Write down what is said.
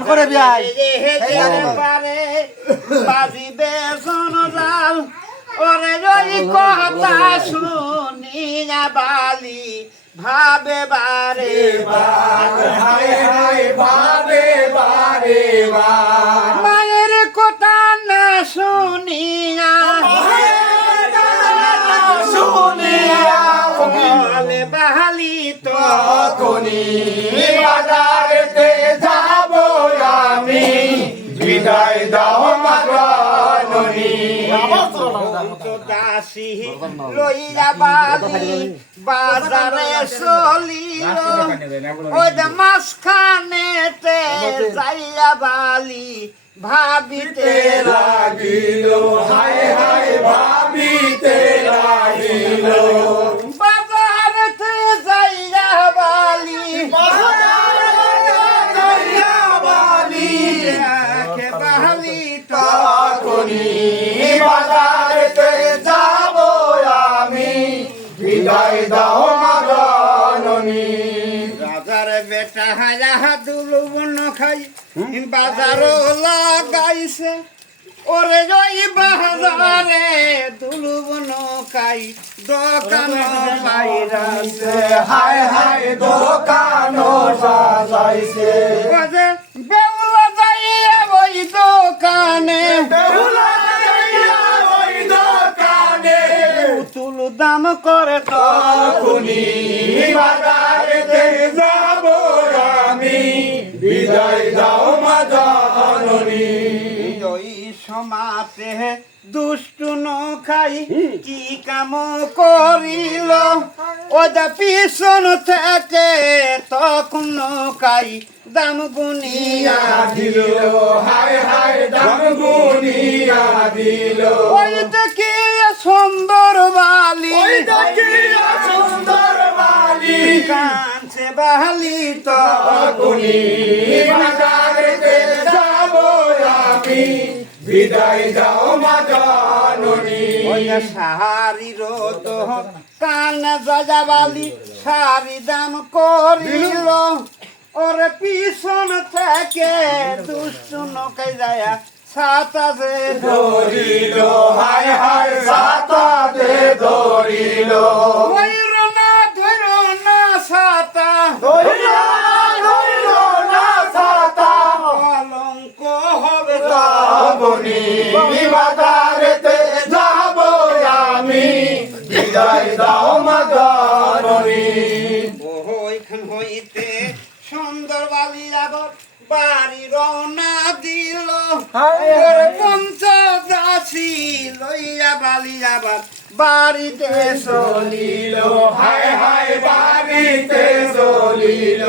দান করে বিয়াই পারে বাজিবে সোনাল ওরে ওই কথা শুনিয়া বালি ভাবে বারে ভাবে বারে মায়ের কথা না শুনিয়া বলে বাহালি তখনি বাজারেতে যাব আমি বিদায় দাও মাগনি দাসী লইয়া বালি বাজারে চলিল ওই যে মাঝখানেতে যাইয়া বালি ভাবিতে লাগিল হায় হায় ভাবিতে লাগিল বাজারেতে যাইয়া বালি বাহালি তখনি বাজারেতে যাব আমি বিদায় দাও মাগনি রাজার বেটা হায়া দুলু বন খাই বাজারও লাগাইছে ওরে ওই বাজারে দুলু বন খাই দোকান পাইরাছে হায় হায় দোকান সাজাইছে বাজে বেউলা যাইয়া ওই দোকানে ওই দোকানে তুলু দাম করে তখনি বাজারেতে যাব আমি বিদায় দাও মাগনি ওই সমাতে দুষ্টু নখাই কি কাম করিল ওদা পিছন থেকে তখন নখাই দাম গুনিয়া দিল হায় হায় দাম গুনিয়া দিল ওই দেখি সুন্দর বালি সুন্দর বালি কাঁচে বালি তখনি বাজারেতে যাব আমি বিদায় দাও মাগনি ওই সাহারি রোদ কানে জজা বালি সারি দাম করিল ওরে পিছন থেকে দুষ্টু নকাই যায় সাতাজে ধরিল হায় হায় সাতাতে ধরিল ধৈর না সাতা ধরিল না সাতা কলঙ্ক হবে তখনি বাজারেতে যাব আমি বিদায় দাও মাগনি ওইখান হইতে সুন্দর বালি যাব বাড়ি রওনা দিল ওরে পঞ্চদাসী লইয়া বালি যাবার বাড়িতে চলিল হায় হায় বাড়িতে চলিল